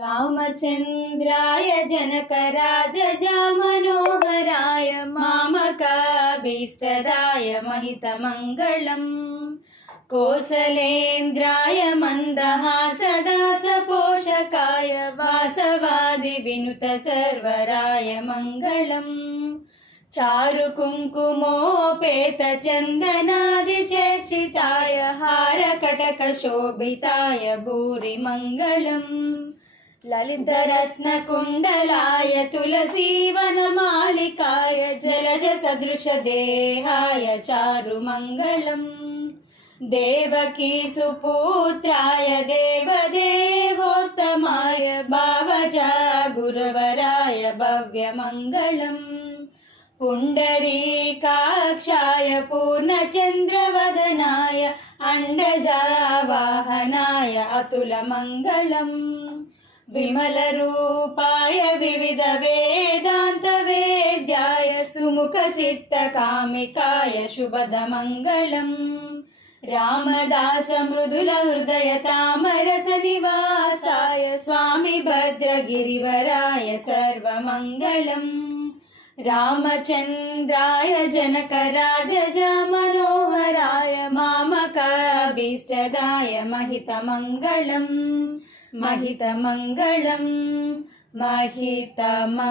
रामचन्द्राय जनकराजमनोहराय मामकाभीष्टदाय महितमङ्गलम् कोसलेन्द्राय मन्दहासदासपोषकाय वासवादिविनुत सर्वराय मङ्गलम् चारुकुङ्कुमोपेतचन्दनादिचर्चिताय हारकटकशोभिताय भूरि मङ्गलम् ललितरत्नकुण्डलाय तुलसीवनमालिकाय जलजसदृशदेहाय चारुमङ्गलम् देवकीसुपुत्राय देवदेवोत्तमाय भावजा गुरवराय भव्यमङ्गलम् पुण्डरीकाक्षाय पूर्णचन्द्रवदनाय अण्डजावाहनाय अतुलमङ्गलम् विमलरूपाय विविधवेदान्तवेद्याय सुमुखचित्तकामिकाय शुभदमङ्गलम् रामदासमृदुलहृदयतामरसनिवासाय स्वामी भद्रगिरिवराय सर्वमङ्गलम् रामचन्द्राय जनकराजमनोहराय मामकाभीष्टदाय महितमङ्गलम् महितमङ्गलम् महितमङ्गलम्।